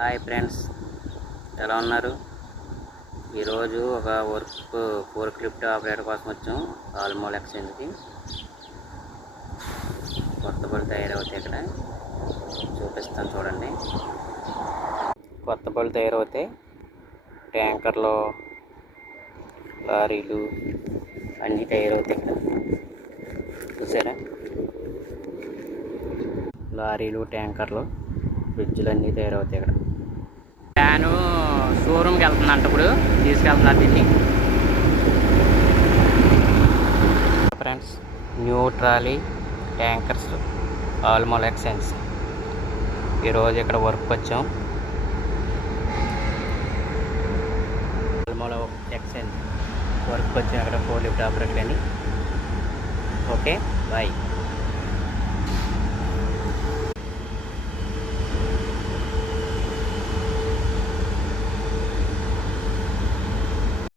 Hi friends, ఎలా ఉన్నారు? ఈరోజు ఒక ఫోర్క్ లిఫ్ట్ ఆపరేటర్ కోసం వచ్చాం. ఆల్మోల్ ఎక్స్చేంజ్కి కొత్త బళ్ళు తయారవుతాయి. ఇక్కడ చూపిస్తాను చూడండి. కొత్త బళ్ళు తయారవుతాయి. ట్యాంకర్లు, లారీలు అన్నీ తయారవుతాయి. ఇక్కడ చూసారా? లారీలు, ట్యాంకర్లు, ఫ్రిడ్జ్లు అన్నీ తయారవుతాయి. ఇక్కడ ఫ్యాను షోరూమ్కి వెళ్తుందంట. ఇప్పుడు తీసుకెళ్తున్నారు దీన్ని. ఫ్రెండ్స్, న్యూ ట్రాలీ ట్యాంకర్స్ ఆల్మోల్ ఎక్స్చేంజ్. ఈరోజు ఇక్కడ వర్క్ వచ్చాం. ఆల్మోల్ ఎక్స్చేంజ్ వర్క్ వచ్చాం. అక్కడ ఫోర్ లిఫ్ట్ ఆపరేటర్ అని. Okay, bye.